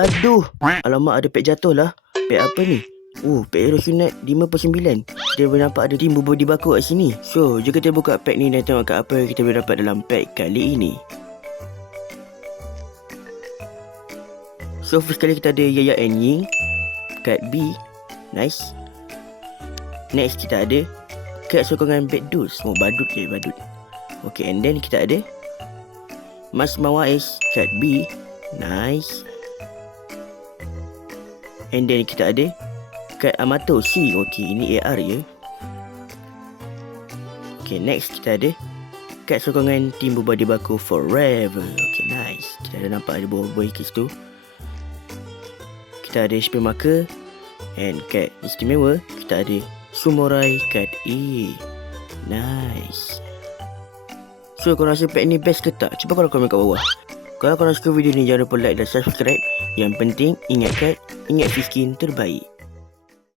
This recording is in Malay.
Aduh, alamak, ada pet jatuh lah. Pet apa ni? Pet Erosionat 5/9. Kita boleh nampak ada timbul body baku kat sini. So, jom kita buka pack ni dan tengok kat apa yang kita boleh dapat dalam pack kali ini. So, first kali kita ada Yaya and Ying. Kad B. Nice. Next kita ada kad sokongan Badut. Badut je, badut. Okay, and then kita ada Mas Mawais. Kad B. Nice. And then kita ada kad Amato C. Okay, ini AR je. Okay, next kita ada kad sokongan Timbu Body Baku Forever. Okay, nice. Kita ada nampak ada buah-buah ikis tu. Kita ada HP marker. And kad istimewa kita ada Sumorai kad E. Nice. So, korang rasa pack ni best ke tak? Cuba korang komen kat bawah. Kalau korang suka video ni, jangan lupa like dan subscribe. Yang penting, ingat skin terbaik.